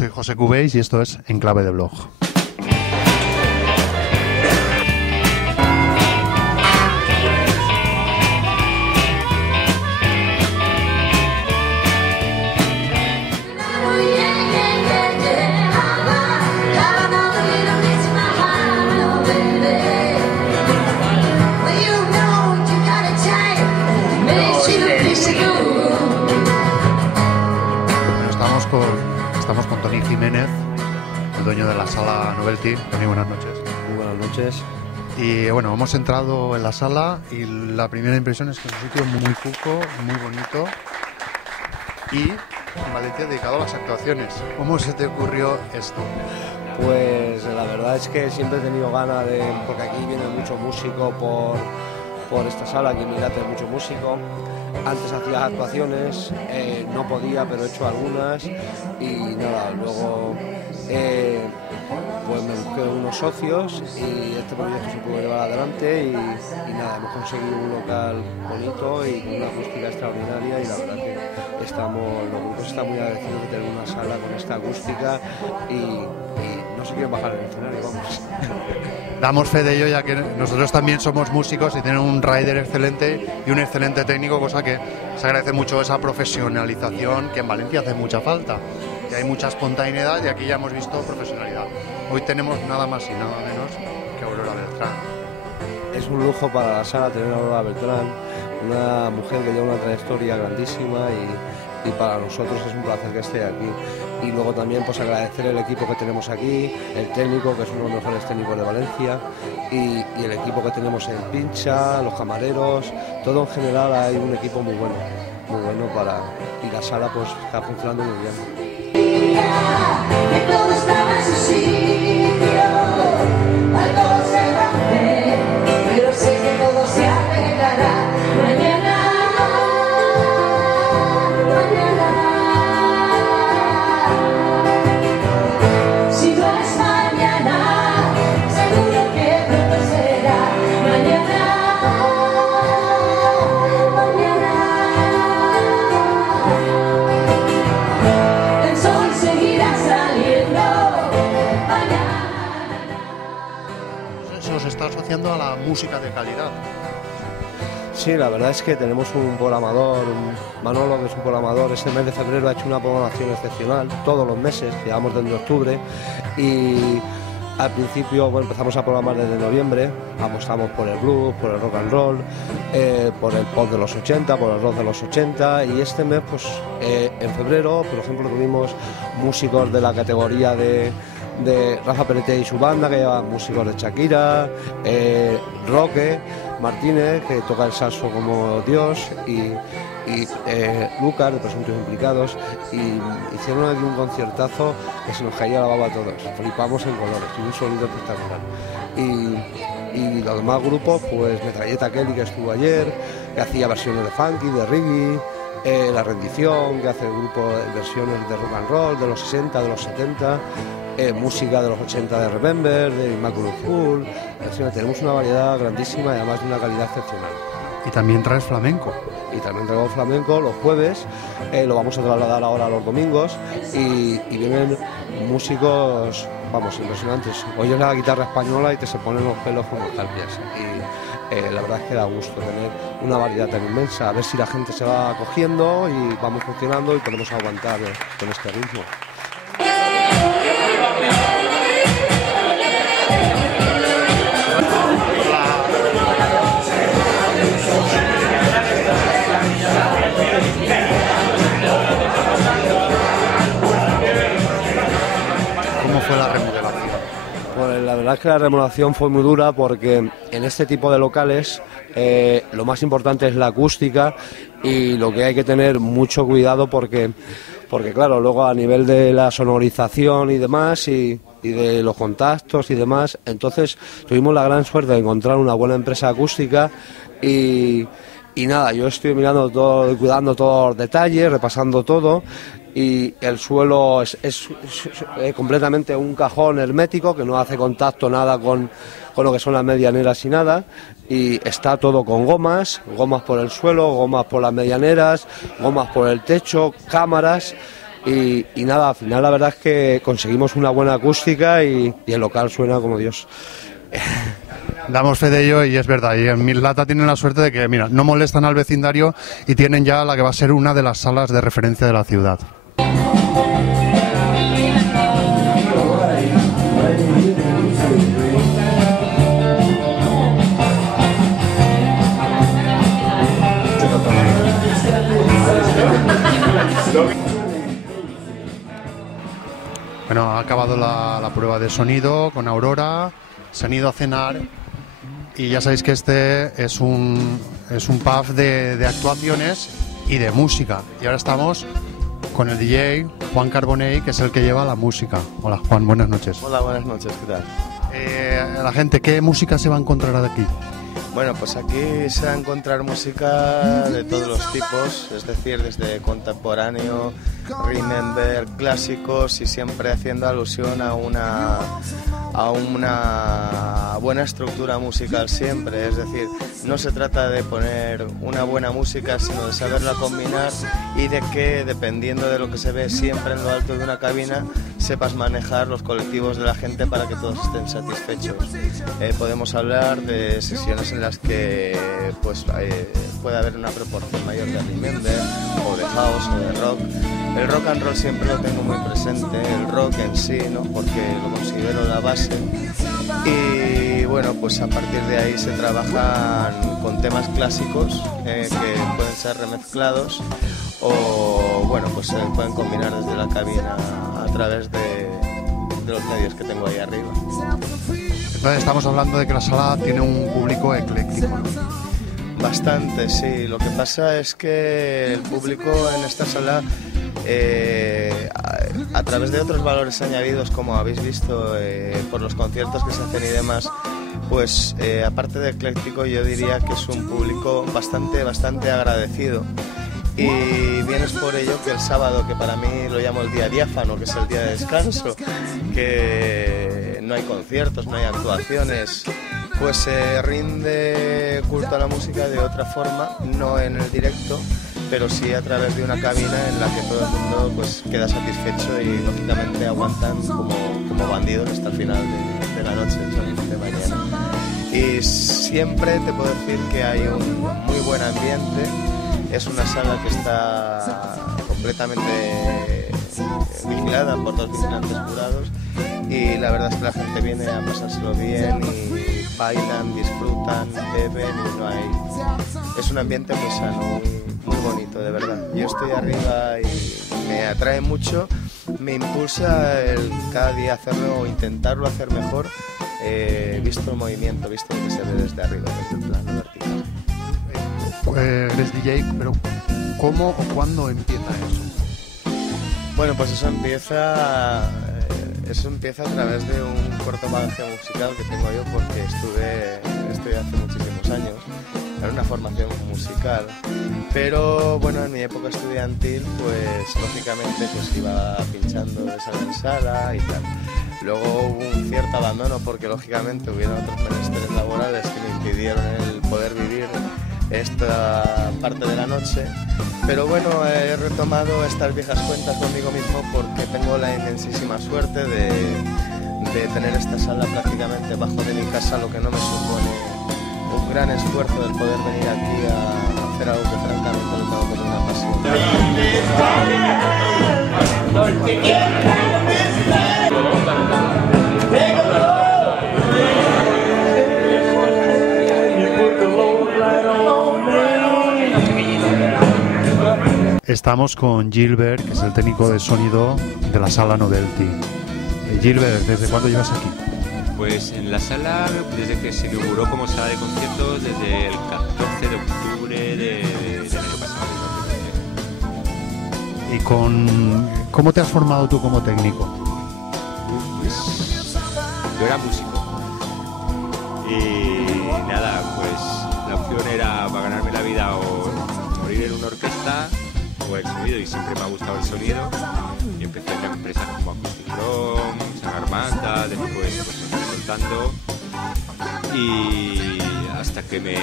soy José Cubéis y esto es En Clave de Blog. Estamos con Toni Jiménez, el dueño de la sala Novelty. Toni, buenas noches. Muy buenas noches. Y bueno, hemos entrado en la sala y la primera impresión es que es un sitio muy cuco, muy bonito y en Valencia dedicado a las actuaciones. ¿Cómo se te ocurrió esto? Pues la verdad es que siempre he tenido ganas de... porque aquí viene mucho músico por esta sala, aquí en Mirate hay mucho músico. Antes hacía actuaciones, no podía, pero he hecho algunas y nada, luego pues me busqué unos socios y este proyecto se pudo llevar adelante y nada, hemos conseguido un local bonito y con una acústica extraordinaria y la verdad que los grupos están muy agradecidos de tener una sala con esta acústica y no se quieren bajar del escenario, vamos. Damos fe de ello, ya que nosotros también somos músicos y tienen un rider excelente y un excelente técnico, cosa que se agradece mucho esa profesionalización que en Valencia hace mucha falta. Y hay mucha espontaneidad y aquí ya hemos visto profesionalidad. Hoy tenemos nada más y nada menos que Aurora Beltrán. Es un lujo para la sala tener a Aurora Beltrán, una mujer que lleva una trayectoria grandísima y para nosotros es un placer que esté aquí. Y luego también pues agradecer el equipo que tenemos aquí, el técnico, que es uno de los mejores técnicos de Valencia, y el equipo que tenemos en Pincha, los camareros, todo en general hay un equipo muy bueno y la sala pues está funcionando muy bien. Que todo estaba en su sitio, algo se rompe, pero sé que todo se arreglará mañana. Si no es mañana, seguro que pronto será mañana. El sol seguirá saliendo mañana. Se os está asociando a la música de calidad. Sí, la verdad es que tenemos un programador, Manolo, que es un programador. Este mes de febrero ha hecho una programación excepcional, todos los meses, llevamos desde octubre, y al principio empezamos a programar desde noviembre, apostamos por el blues, por el rock and roll, por el pop de los 80, por el rock de los 80, y este mes, pues en febrero, por ejemplo, tuvimos músicos de la categoría de Rafa Pérez y su banda, que llevan músicos de Shakira, Roque Martínez, que toca el saxo como Dios, y Lucas, de Presuntos Implicados, y hicieron aquí un conciertazo que se nos caía la baba a todos, flipamos en colores, y un sonido espectacular. Y los demás grupos, pues Metralleta Kelly, que estuvo ayer, que hacía versiones de funky, de reggae, La Rendición, que hace el grupo versiones de rock and roll, de los 60, de los 70, música de los 80 de Remember, de Immaculate Fool. Tenemos una variedad grandísima y además de una calidad excepcional. Y también traes flamenco. Y también traigo flamenco los jueves, lo vamos a trasladar ahora los domingos y vienen músicos, vamos, impresionantes. Oyes la guitarra española y te se ponen los pelos como escarpias. Y la verdad es que da gusto tener una variedad tan inmensa, a ver si la gente se va acogiendo y vamos funcionando y podemos aguantar con este ritmo. ¿Cómo fue la remodelación? Pues la verdad es que la remodelación fue muy dura porque en este tipo de locales lo más importante es la acústica y lo que hay que tener mucho cuidado porque claro, luego a nivel de la sonorización y demás y de los contactos y demás, entonces tuvimos la gran suerte de encontrar una buena empresa acústica y nada, yo estoy mirando todo, cuidando todos los detalles, repasando todo, y el suelo es completamente un cajón hermético que no hace contacto nada con lo que son las medianeras y nada, y está todo con gomas por el suelo, gomas por las medianeras, gomas por el techo, cámaras, y nada, al final la verdad es que conseguimos una buena acústica y el local suena como Dios. Damos fe de ello y es verdad. Y en Mislata tienen la suerte de que, mira, no molestan al vecindario y tienen ya la que va a ser una de las salas de referencia de la ciudad. Bueno, ha acabado la prueba de sonido con Aurora, se han ido a cenar y ya sabéis que este es un pub de actuaciones y de música. Y ahora estamos con el DJ Juan Carbonell, que es el que lleva la música. Hola Juan, buenas noches. Hola, buenas noches, ¿qué tal? La gente, ¿qué música se va a encontrar aquí? Bueno, pues aquí se va a encontrar música de todos los tipos, es decir, desde contemporáneo, remember, clásicos y siempre haciendo alusión a una buena estructura musical siempre, es decir, no se trata de poner una buena música, sino de saberla combinar y de que, dependiendo de lo que se ve siempre en lo alto de una cabina, sepas manejar los colectivos de la gente para que todos estén satisfechos. Podemos hablar de sesiones en las que puede haber una proporción mayor de remember, o de house, o de rock. El rock and roll siempre lo tengo muy presente, el rock en sí, ¿no? Porque lo considero la base. Y bueno, pues a partir de ahí se trabajan con temas clásicos que pueden ser remezclados o bueno, pues se pueden combinar desde la cabina a través de los medios que tengo ahí arriba. Entonces estamos hablando de que la sala tiene un público ecléctico, ¿no? Bastante, sí. Lo que pasa es que el público en esta sala, a través de otros valores añadidos, como habéis visto por los conciertos que se hacen y demás, pues aparte de ecléctico, yo diría que es un público bastante agradecido. Y bien es por ello que el sábado, que para mí lo llamo el día diáfano, que es el día de descanso, que no hay conciertos, no hay actuaciones, pues se rinde culto a la música de otra forma, no en el directo, pero sí a través de una cabina en la que todo el mundo pues queda satisfecho y lógicamente aguantan como bandidos hasta el final de la noche, de mañana. Y siempre te puedo decir que hay un muy buen ambiente. Es una sala que está completamente vigilada por dos vigilantes jurados y la verdad es que la gente viene a pasárselo bien y bailan, disfrutan, beben y no hay... Es un ambiente muy sano, muy bonito, de verdad. Yo estoy arriba y me atrae mucho, me impulsa el cada día hacerlo o intentarlo hacer mejor, visto el movimiento, visto lo que se ve desde arriba, desde el plano vertical. Eres DJ, pero ¿cómo o cuándo empieza eso? Bueno, pues eso empieza a través de un cortometraje musical que tengo yo porque estudié hace muchísimos años. Era una formación musical, pero bueno, en mi época estudiantil, pues lógicamente pues iba pinchando de sala en sala y tal. Luego hubo un cierto abandono porque lógicamente hubieron otros menesteres laborales que me impidieron el poder vivir esta parte de la noche, pero bueno, he retomado estas viejas cuentas conmigo mismo porque tengo la inmensísima suerte de tener esta sala prácticamente bajo de mi casa, lo que no me supone un gran esfuerzo el poder venir aquí a hacer algo que francamente lo tengo como una Estamos con Gilbert, que es el técnico de sonido de la sala Novelty. Gilbert, ¿desde cuándo llevas aquí? Pues en la sala, desde que se inauguró como sala de conciertos, desde el 14 de octubre del año pasado. ¿Y cómo te has formado tú como técnico? Pues yo era músico. Y nada, pues la opción era para ganarme la vida o morir en una orquesta o el sonido, y siempre me ha gustado el sonido. Y empecé en empresas como Acoustic Chrome, Sagar Manta, después pues soltando. Y hasta que me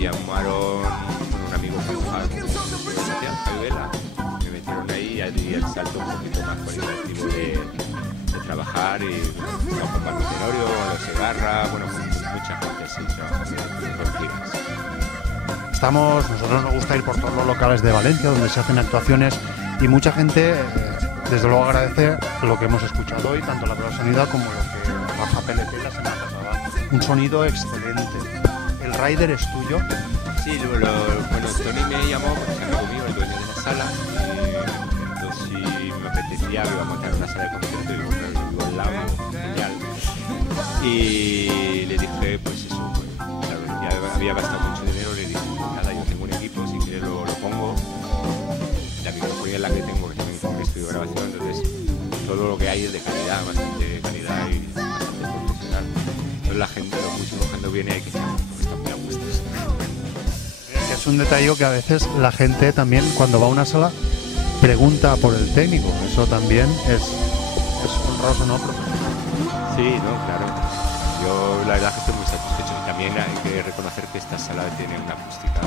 llamaron un amigo que jugaba Javi Vela, me metieron ahí y así el salto un poquito más cualitativo de trabajar y con Manu Tenorio, con los Segarra, bueno, con mucha gente así trabajando con giras. Nosotros nos gusta ir por todos los locales de Valencia donde se hacen actuaciones y mucha gente, desde luego, agradece lo que hemos escuchado hoy, tanto la prueba de sonido como lo que Rafa PLT la semana pasada. Un sonido excelente. ¿El rider es tuyo? Sí, bueno, Tony me llamó, porque es amigo mío, el dueño de la sala, y entonces si me apetecía que iba a montar una sala de concierto y vivo al lado, genial. Y le dije, pues eso, bueno, claro, ya había gastado mucho dinero, le dije, nada, yo tengo un equipo, si quieres lo pongo. La microfonía es la que tengo, que también es un estudio de grabación, entonces todo lo que hay es de calidad, bastante calidad y bastante profesional. Entonces la gente, los músicos cuando viene hay que estar muy a gusto. Es un detalle que a veces la gente también, cuando va a una sala, pregunta por el técnico. Eso también es honroso, ¿no? Sí, no, claro. Yo la verdad que estoy muy satisfecho y también hay que reconocer que esta sala tiene una acústica